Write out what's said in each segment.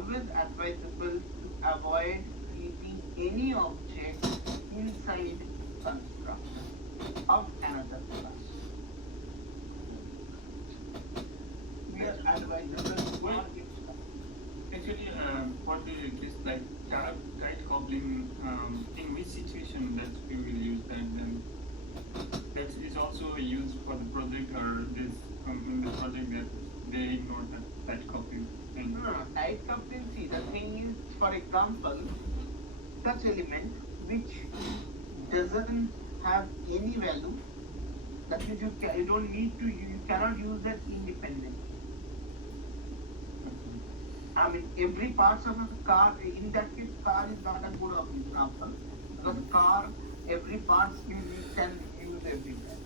always advisable to avoid creating any object inside construct of another class. We are advisable Well, not use that. actually, for this like tight coupling, in which situation that we will use that? Then that is also used for the project, or this in the project that they ignore that tight coupling. And Tight coupling, see, the thing is, for example, such element which doesn't have any value, that means you don't need to, you cannot use that independently. I mean, every parts of a car, in that case, car is not a good example, because car, every parts you can use everywhere.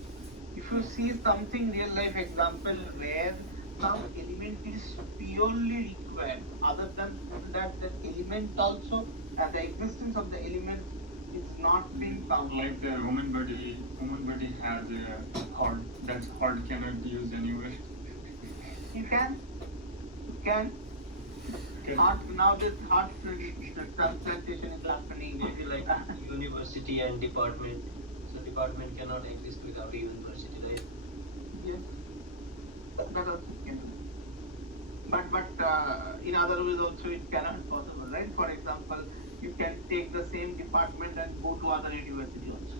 If you see something real life example where some element is purely required, other than that, the element also, the existence of the element is not being counted. like the human body has a heart. That heart cannot be used anywhere. You can, you can. Okay. Heart, now this heart transplantation is happening. Maybe like university and department. So department cannot exist without a university, right? Yes, that also can. But in other ways also it cannot possible, right? For example, you can take the same department and go to other university also.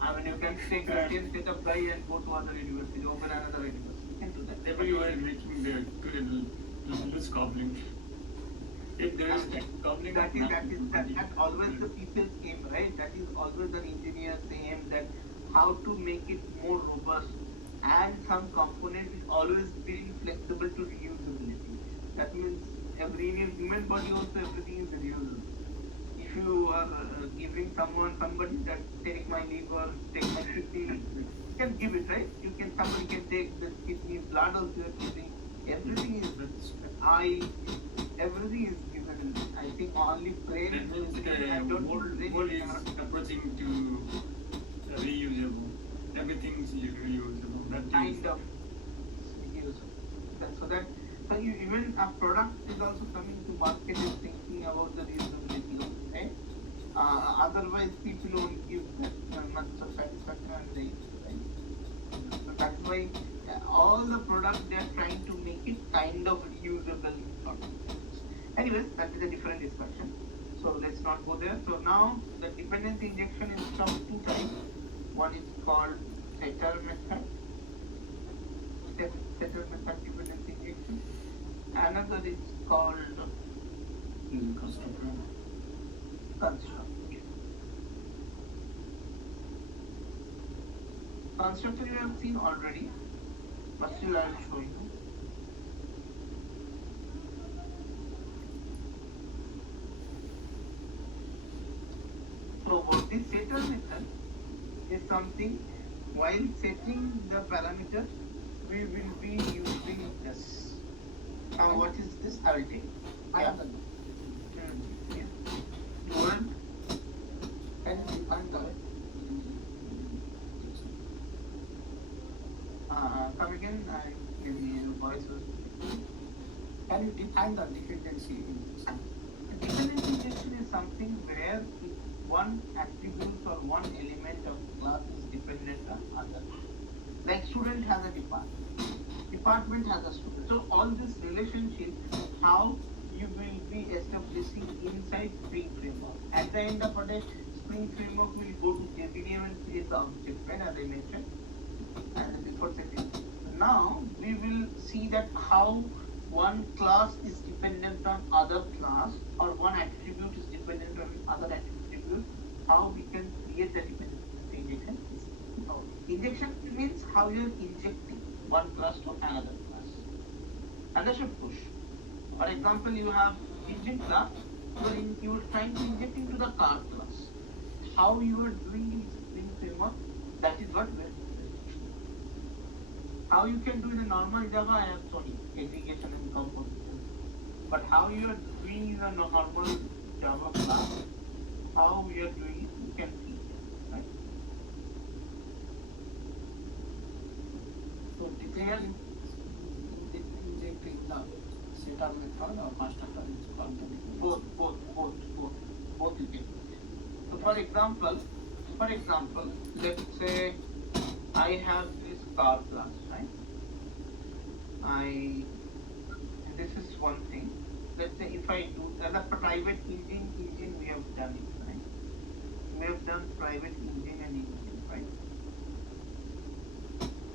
I mean, you can take the same set of guy and go to other university, open another university. You can do that. Everywhere making the loose coupling. If there is coupling, That always the people's aim, right? That is always the engineer's aim, that how to make it more robust, and some component is always being flexible to reusability. That means every in human body also everything is reusable. If you are giving somebody that take my liver, take my kidney, you can give it, right? Somebody can take the kidney, blood also you are giving. Everything is eye, everything is given. I think only brain. That means the world is approaching to reusable. Everything is reusable. That kind of reusable. So that even a product is also coming to market is thinking about the reusability, right? Otherwise, people won't give that much of satisfaction and they use, right? So that's why all the products they are trying to make it kind of reusable. Anyways, that is a different discussion. So let's not go there. So now the dependency injection is of two types. One is called setter method, setter method dependency injection. Another is called constructor. construct. Constructor you have seen already, but still I will show you. So what this setter method is something, while setting the parameter, we will be using this. Now what is this? I will take. Yeah. Yeah. You want? Can you define the Come again. I give you voice. can you define the dependency injection? Dependency injection is something where one attribute or one element of class is dependent on other. Like student has a department has a student. So all this relationship, how you will be establishing inside Spring framework. At the end of the day, Spring framework will go to JVM and create the object, right? As I mentioned, and before setting. Now we will see that how one class is dependent on other class, or one attribute is dependent on other attribute. How we can create the dependency injection? Injection means how you are injecting one class to another class. Understood? Push. For example, you have engine class, you are trying to inject into the car class. How you are doing in Spring framework, that is what we are doing. How you can do in a normal Java, I have shown you, aggregation and composition. But how you are doing in a normal Java class, how we are doing it, you can see, right? So injecting the constructor method or constructor is called the dependency. Both you can use. So for example, let's say I have this car class, right? This is one thing. Let's say if I do as a private engine we have done it, right? We have done private engine and engine, right?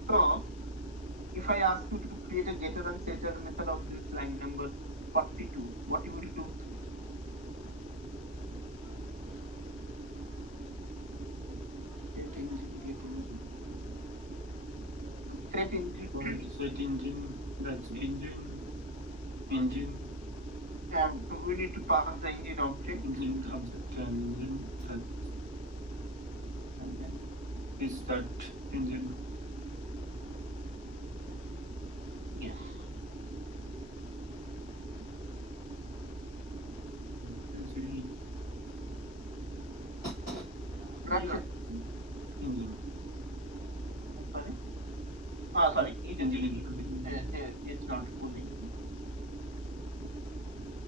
So if I ask you to create a getter and setter method of this line number 42, what you will do? Set engine. That's engine. We need to pass the engine object. Engine object and engine that is that engine. Yes. That's it. Engine. Sorry, it's not fully.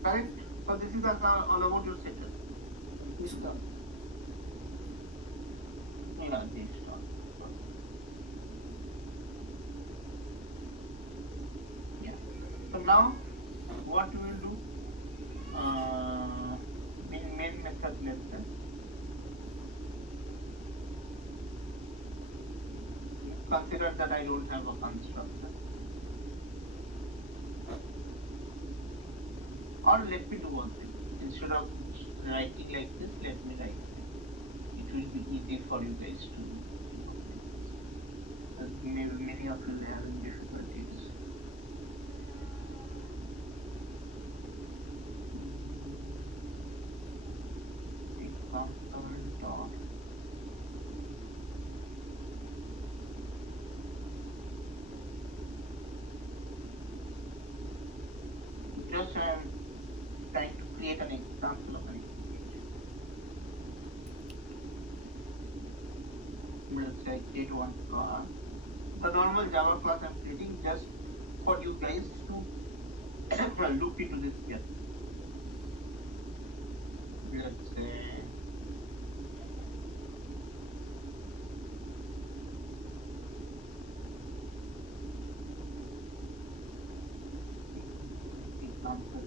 Correct? So this is all about your setup. Is done. Yeah, this one. Yeah. So now what we will do? In main method lesson. Consider that I don't have a constructor. Or let me do one thing. Instead of writing like this, let me write this. It will be easy for you guys to do. Maybe many of you are having difficulties. Example dot. Just trying to create an example of an equation. Let's say create one class. The normal Java class I'm creating just for you guys to look into this here. Let's say example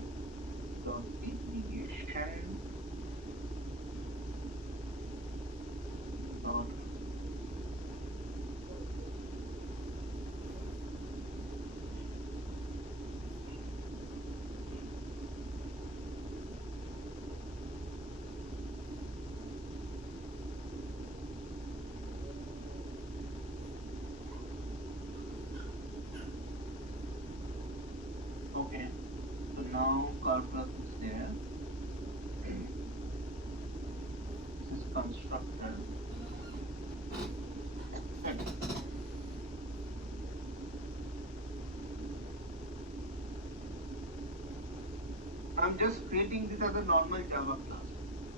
dot irrigation dot okay. So now car class is there. This is constructor. I'm just creating this as a normal Java class.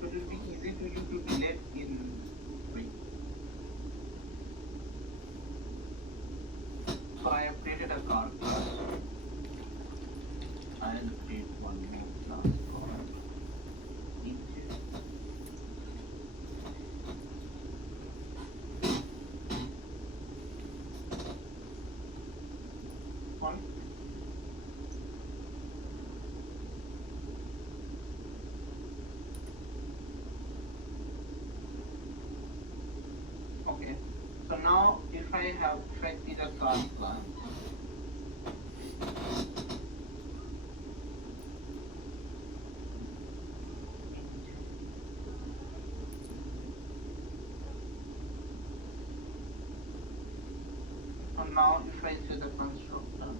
So it will be easy to you to delete in Spring. So I have created a car class. I'll create one more class called engine. One. Okay. So now if I see the car class. So now if I say the constructor.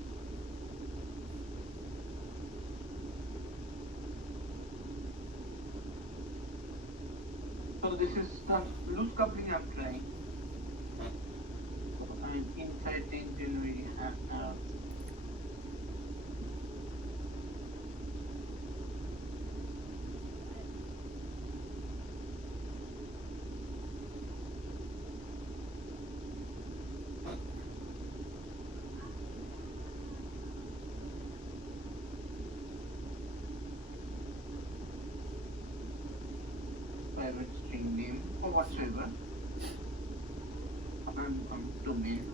So this is the loose coupling I'm trying. And inside the engine we have private string name or whatsoever, and domain,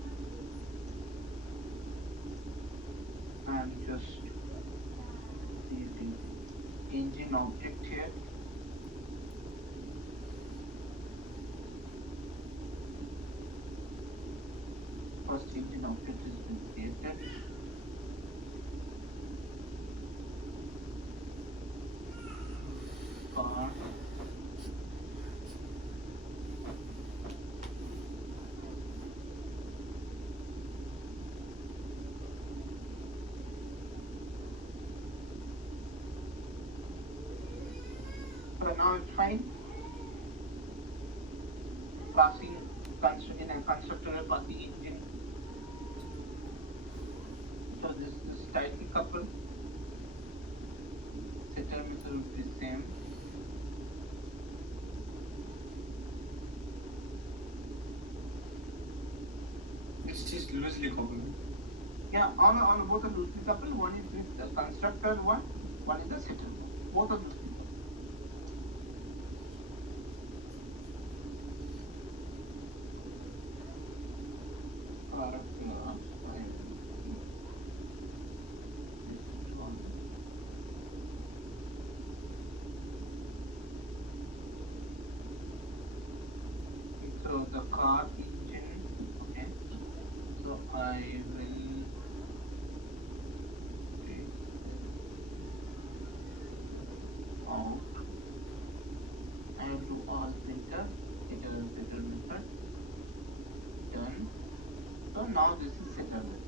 and just creating engine object here. First engine object is been created. Car. So now it's fine. Passing in a constructor passing engine. So this title couple. Setter method would be same. This is loosely coupled. Yeah, on both are loosely coupled. One is with the constructor one is the setter. Both are loosely coupled. So the car engine, okay. So I will take out. I will do all printer, setter and setter method. Done. So now this is setter method.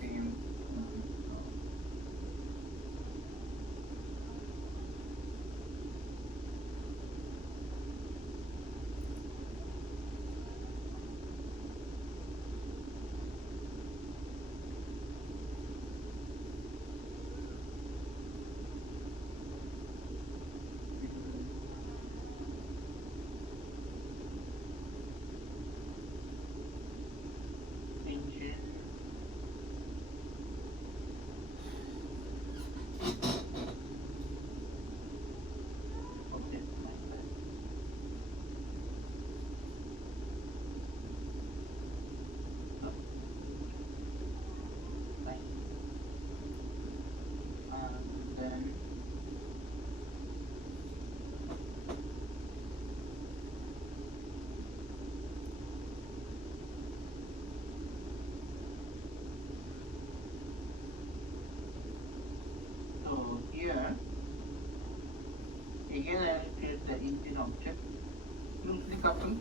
Same. Engine. Okay, fine. And then so here again I will create the engine object loosely coupled.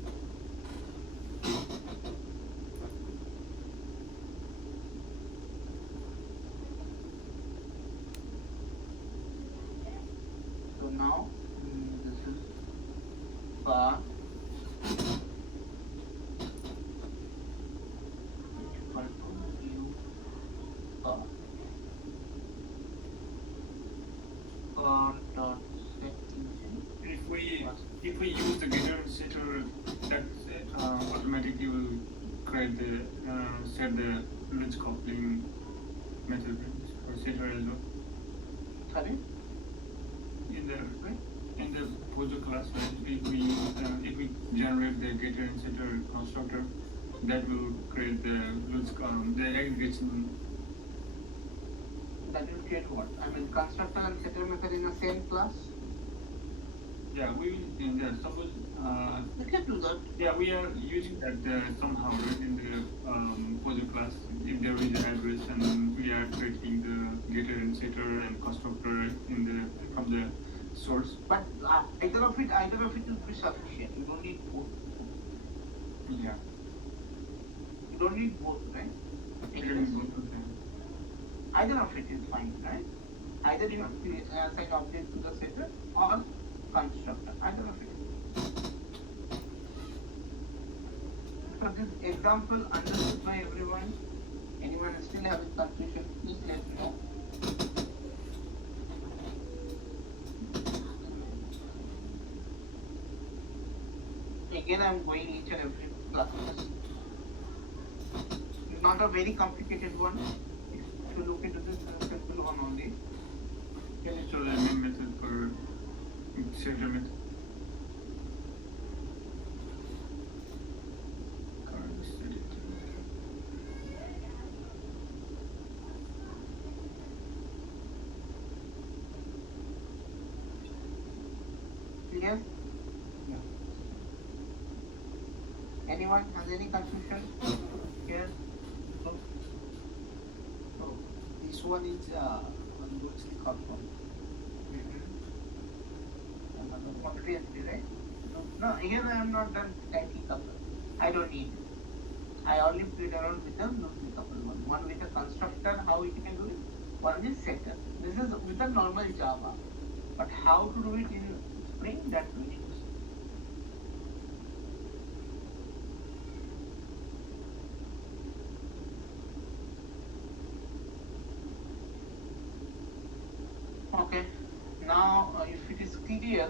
So now this is bar equal to new bar. Car dot set engine. If we use the getter and setter, that automatically will create the set the loose coupling method or setter as well. Sorry? In the project class, right? If we generate the getter and setter constructor, that will create the loose the aggregation. That will create what? I mean constructor and setter method in the same class? Yeah, suppose We can do that. yeah, we are using that somehow right in the project class. If there is an address and we are creating the getter and setter and constructor from the source. But either of it will be sufficient. You don't need both. Yeah. You don't need both, right? Either of it is fine, right? Either you have to assign object to the setter or constructor. Either of it. So this example understood by everyone. Anyone still having confusion, please let me know. Again, I am going each and every class. Not a very complicated one. if you look into this, this is a simple one only. Can you show the main method for shelter method? Current study. Clear? Yeah. Anyone has any confusion here? No? So this one is loosely coupled. Quantity and three, right? No, here I am not done tightly coupled. I don't need it. I only played around with the loosely coupled one. One with a constructor, how it can do it. One is setter. This is with a normal Java. But how to do it in Spring, that we need to see. Okay, now if it is clear,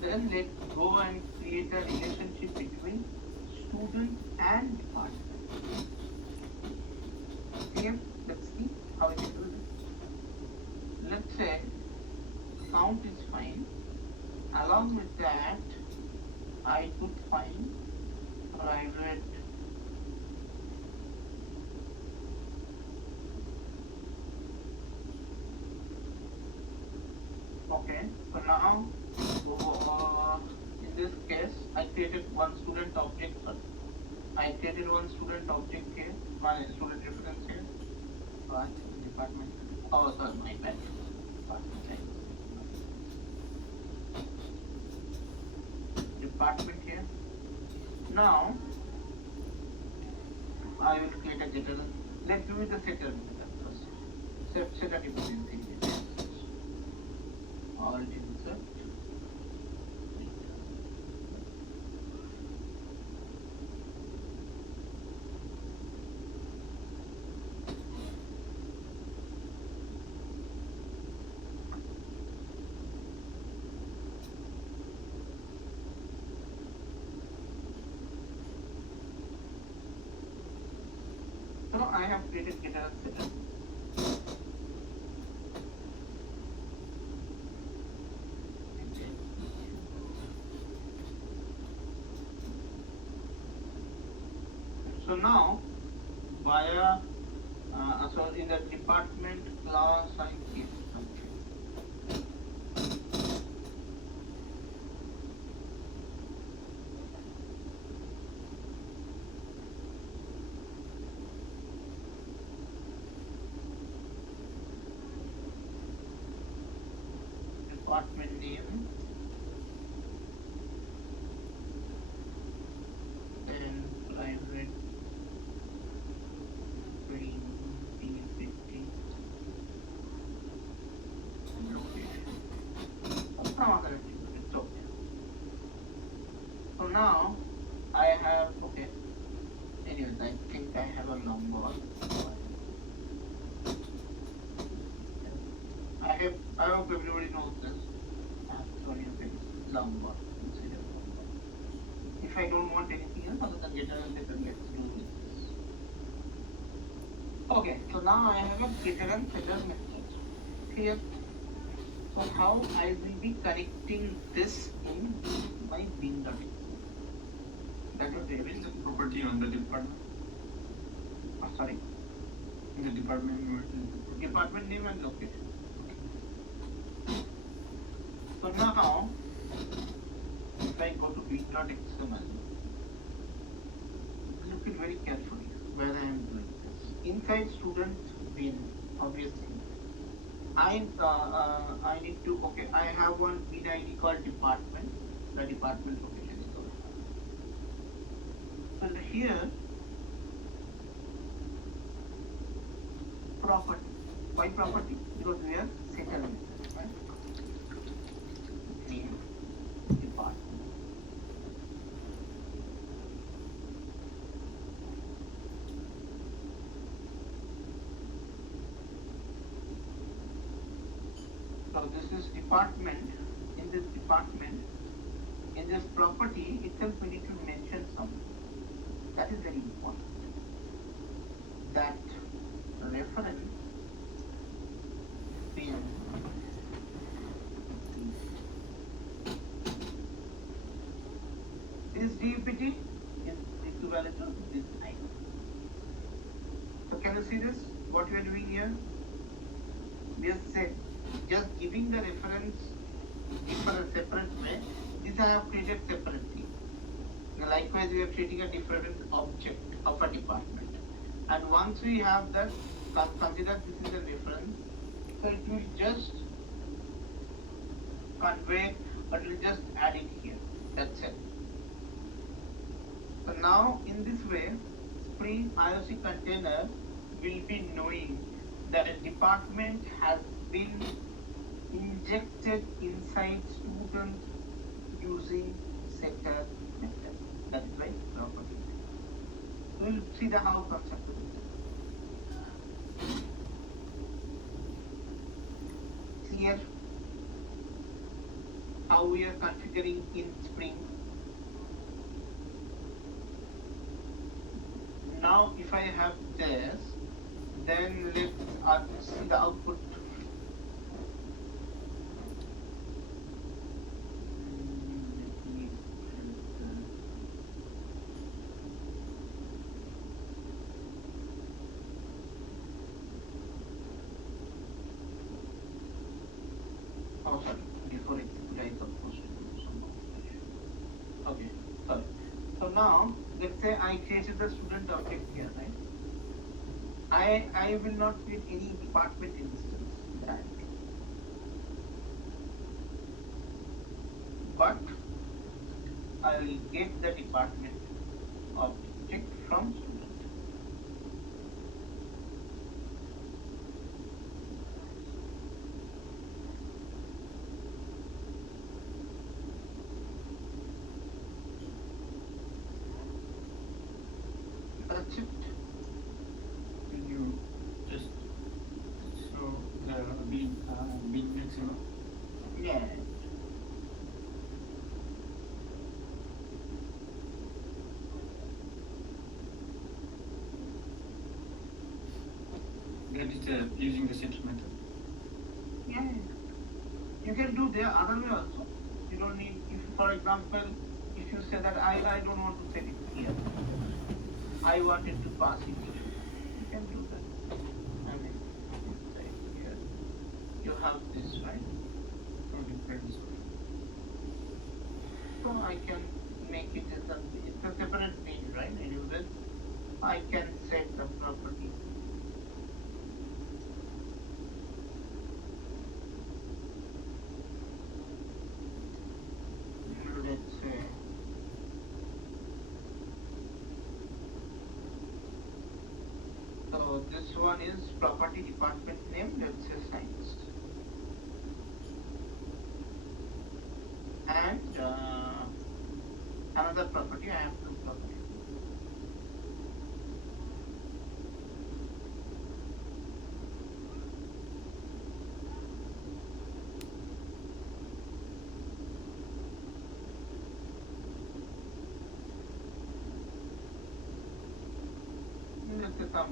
then let's go and create a relationship between student and department. Clear? Let's see how we can do this. Let's say count is fine. Along with that, I could find private okay, so now in this case I created one student object first. I created one student object here, one student reference here, one department. Oh sorry, my bad. Department here. Now I will create a getter. Let's do the setter method first. Set a dependency. Alt insert. So I have created getter and setter. So now, via so in the department class I keep something. Department name. Then private Spring P50 location. Some other activity, it's okay. So now I have okay. Anyways, I think I have a number. I hope everybody knows this. Sorry, number. If I don't want anything else other than getter and setter, let's do this. Okay, so now I have a getter and setter method. Clear? So how I will be connecting this in my bin.x. That was There is the property on the department. sorry. In the department name. Department name and location. So now, if I go to bin.xml, look it very carefully where I am doing this. Inside student bin, obviously, I need to, okay, I have one bin ID called department. The department location is over here. So here, property. Why property? Because we are settling it, right? Name, department. So this is department. In this department, in this property itself, we need to mention something. That is very important. That ref reference in this DPT is equivalent to this ID. So can you see this? What we are doing here? We have said just giving the reference for a separate way. This I have created separately. Now likewise, we are creating a different object of a department. And once we have that, consider this is a reference. So it will just convey, but we will just add it here. That's it. So now in this way, Spring IOC container will be knowing that a department has been injected inside student using setter method. That is right property. We will see the how concept of it. Clear how we are configuring in Spring. Now if I have this, then let's see the output. Oh, sorry. Before execute, I supposed to do some more. Okay, sorry. So now, let's say I created the student object here, right? I will not create any department instance directly. But I will get the department object from student. That's it. Can you just show the bin maximum? Yeah. That is using the setter method. Yeah. You can do the other way also. You don't need, if for example, if you say that I don't want to set it here, I wanted to pass it, you can do that. I mean, right here, you have this, right? So I can make it as it's a separate page, right? I do this. I can set the property. Let's say so this one is property department name, let's say science. And another property, I have two properties. Let's say some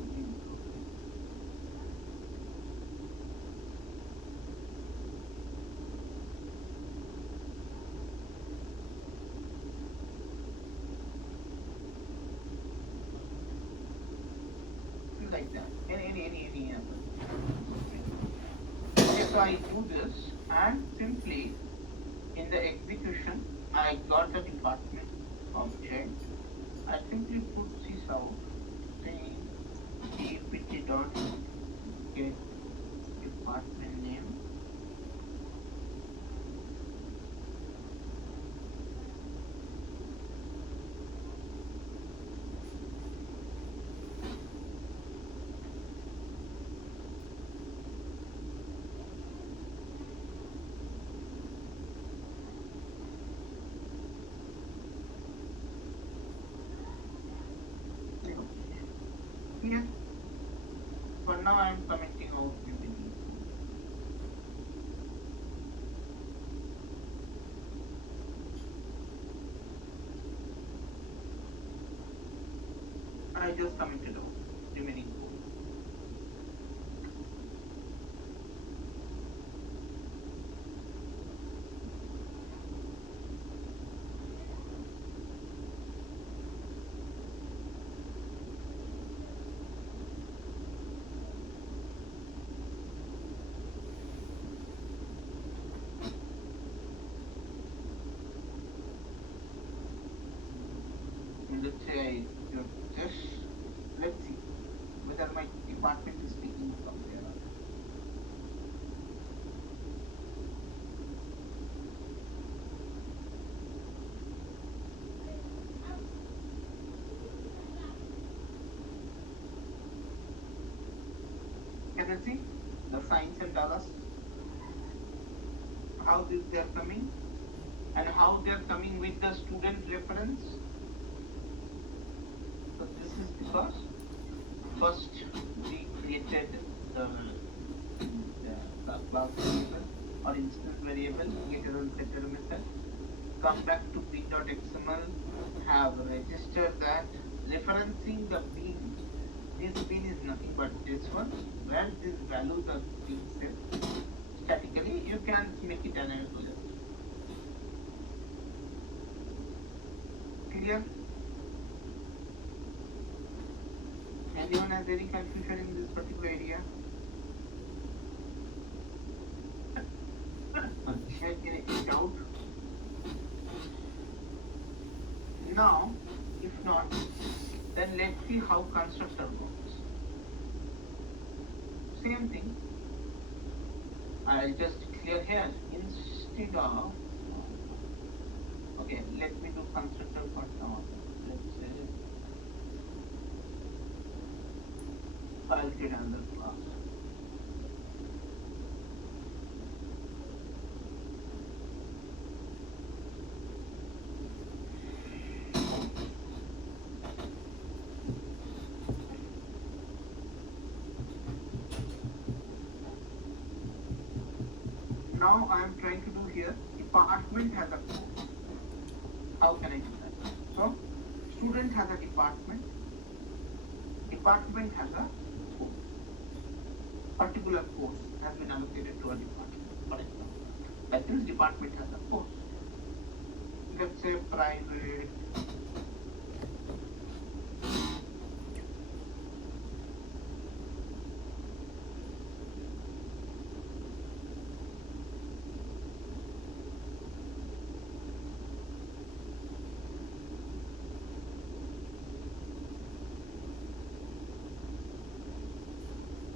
like that. Any other. Okay, so I do this and simply in the execution I got the department object. I simply put this out saying dpt dot get department name. Here. For now I am commenting out everything. I just commented out remaining code. department is taking from there on. Can you see the signs and dollars? How they are coming and how they are coming with the student reference. So this is because first we created the class variable or instance variable getter and setter method. Come back to bin.xml, have registered that referencing the bin. This bin is nothing but this one, where these values are being set statically. You can make it dynamically. Clear? Anyone has any confusion in this particular area? Any doubt? Now, if not, then let's see how constructor works. Same thing. I'll just clear here instead of. Okay, let me do constructor for now. Let's say I'll create another class. Now I am trying to do here department has a course. How can I do that? So student has a department has a course. Particular course has been allocated to a department, for example. That means department has a course. Let's say private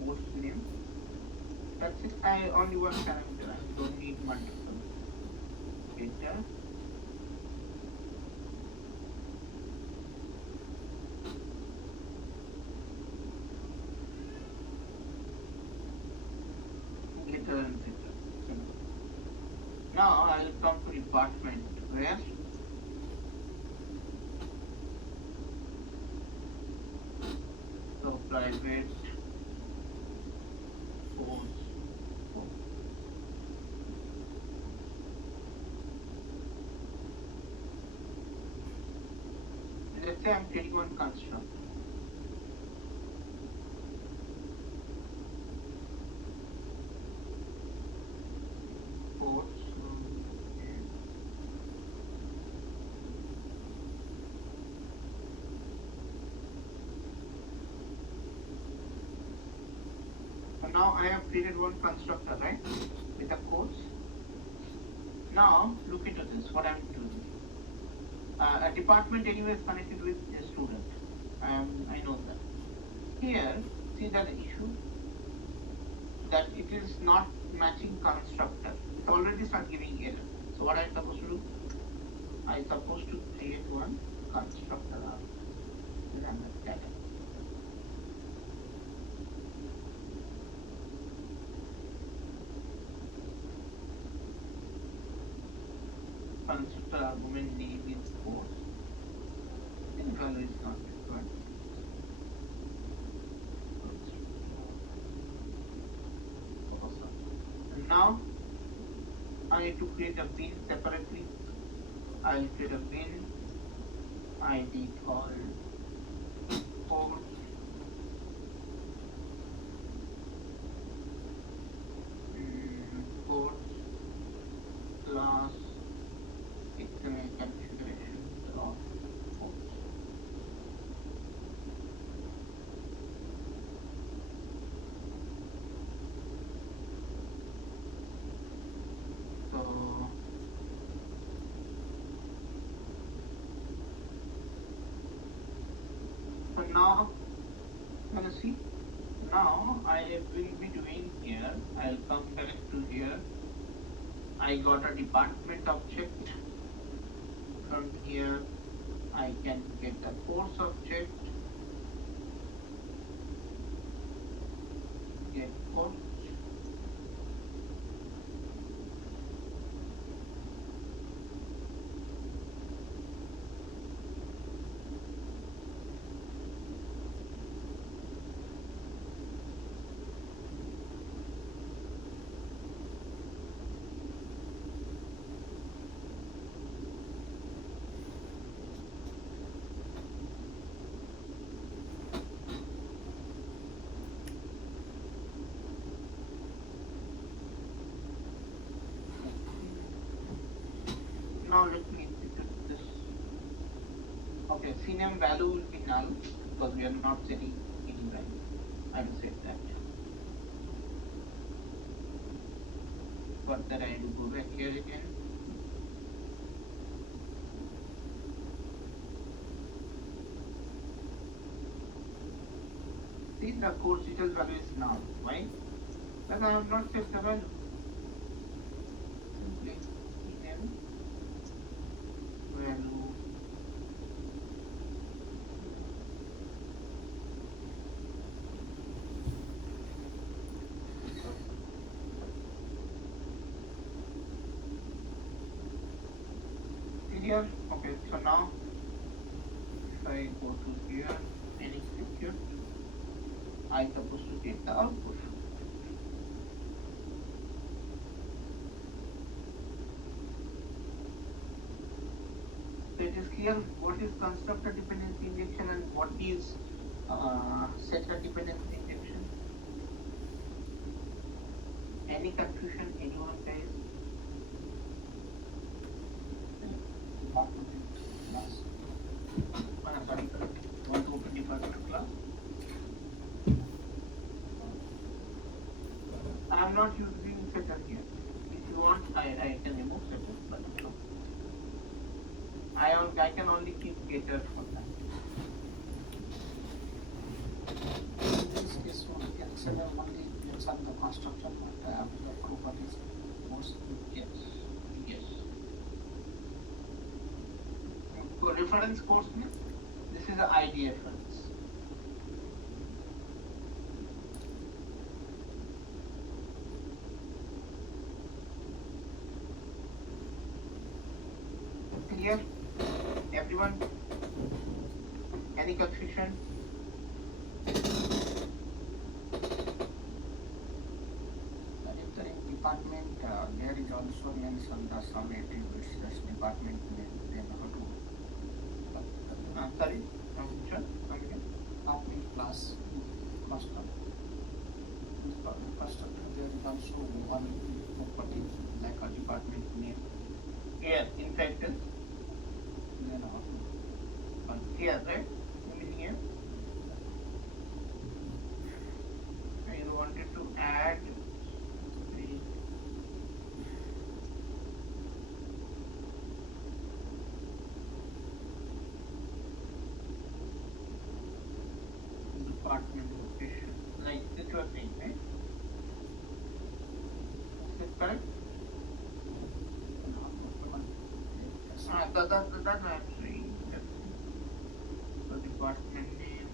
course name. That's it. I only one character. I don't need multiple. Enter. Getter and setter. Now I will come to department where so private course. Let's say I'm creating one construct. Course. So now I have created one constructor, right? With a course. Now look into this, what I'm doing. A department anyway is connected with a student. I know that. Here, see that issue that it is not matching constructor. It already start giving error. So what I'm supposed to do? I'm supposed to create one constructor. Run that data. Constructor argument name is course. Then value is not required. And now I need to create a bin separately. I'll create a bin ID called course. Course class configuration of course. So now you see Now I will be doing here, I'll come back to here. I got a department object. From here I can get a course object, get course. Now let me execute this. Okay, CNAME value will be null because we are not setting any value. I will set that. Got that, I will go back here again. See, the course details value is null. Why? Because I have not set the value. Simply CNAME value. Here, okay, so now if I go to here and execute, I supposed to get the output. So it is clear what is constructor dependency injection and what is setter dependency injection. Any confusion, anyone guys? Sorry, want to open department class? I am not using setter here. If you want, I can remove setter, but no. I can only keep getter for that. In this case, one can select only inside the constructor, but after the properties, most Yes. Yes. So reference course means this is the ID reference. Clear? Everyone? Any confusion? in department, there is also mentioned the some attributes, this department name, then how to Sorry? Confusion? Come again? department class master. Constructor, there is also one property like a department name, Here, inside this. then how to Here, right? You mean here? I wanted to add the department location, like this you are saying, right? Is it correct? That I am saying. So department name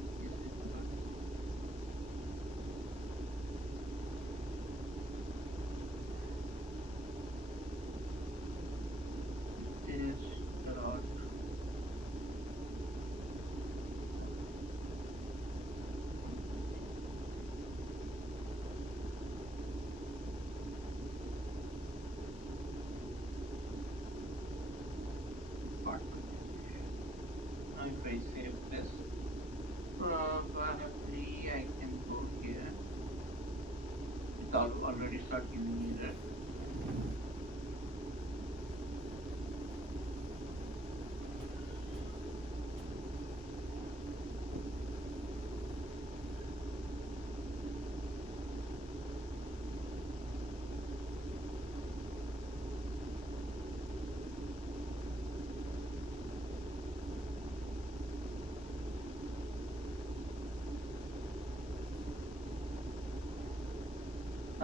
is dot department. Now if I save this, probably I can go here. It already start giving me that.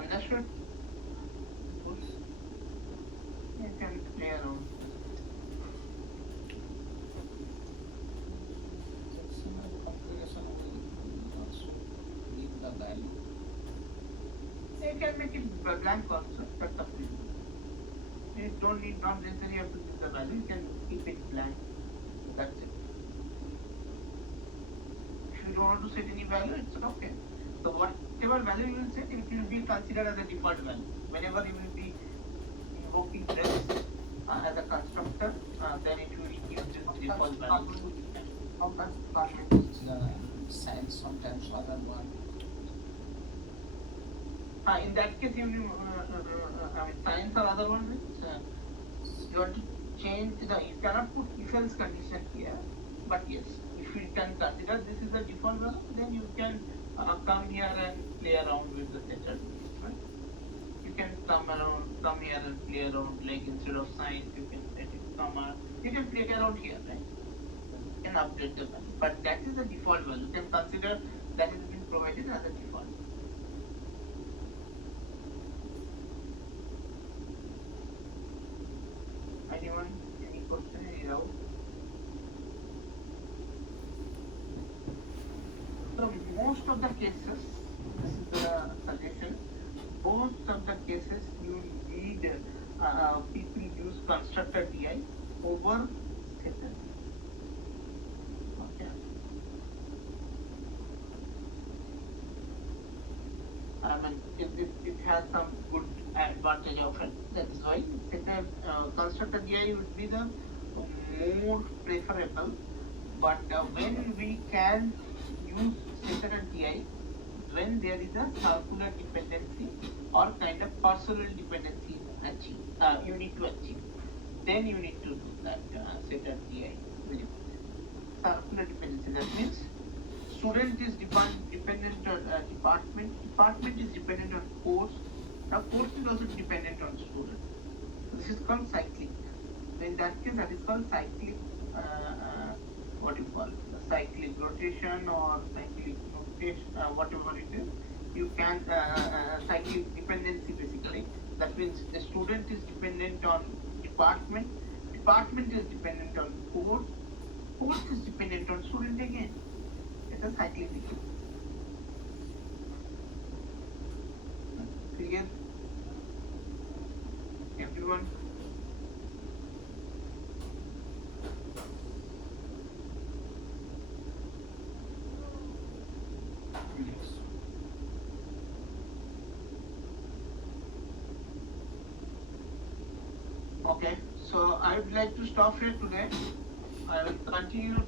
Understood? Oops. You can play around. Sectional configuration will also give the value. You can make it blank also, that's up to you. You don't need, not necessarily have to give the value, you can keep it blank. That's it. If you don't want to set any value, it's okay. So whatever value you will set, it will be considered as a default value. Whenever you will be invoking this as a constructor, then it will give this default value. How does department sign sometimes other one? In that case, you will, science or other one means you want to change you cannot put if else condition here, but yes, if you can consider this is the default value, then you can come here and play around with the setter, right? You can come here and play around, like instead of science, you can set it comma, you can play around here, right? You can update the value, but that is the default value. You can consider that has been provided as a default. Anyone? Any question? Any doubt? So most of the cases, this is the suggestion. Most of the cases you need people use constructor DI over setter. Okay. I mean, it has some good advantage of it. That's why setter constructor DI would be the more preferable. But when we can use setter and DI, when there is a circular dependency or kind of personal dependency you need to achieve, then you need to do that setter DI. Circular dependency, that means student is dependent on department is dependent on course. Now course is also dependent on student. This is called cyclic. So in that case, that is called cyclic. What you call cyclic rotation or cyclic rotation, whatever it is. You can cyclic dependency basically. That means the student is dependent on department is dependent on course is dependent on student again. It's a cyclic dependency. Clear? Everyone? Yes. Okay, so I would like to stop here today. I will continue to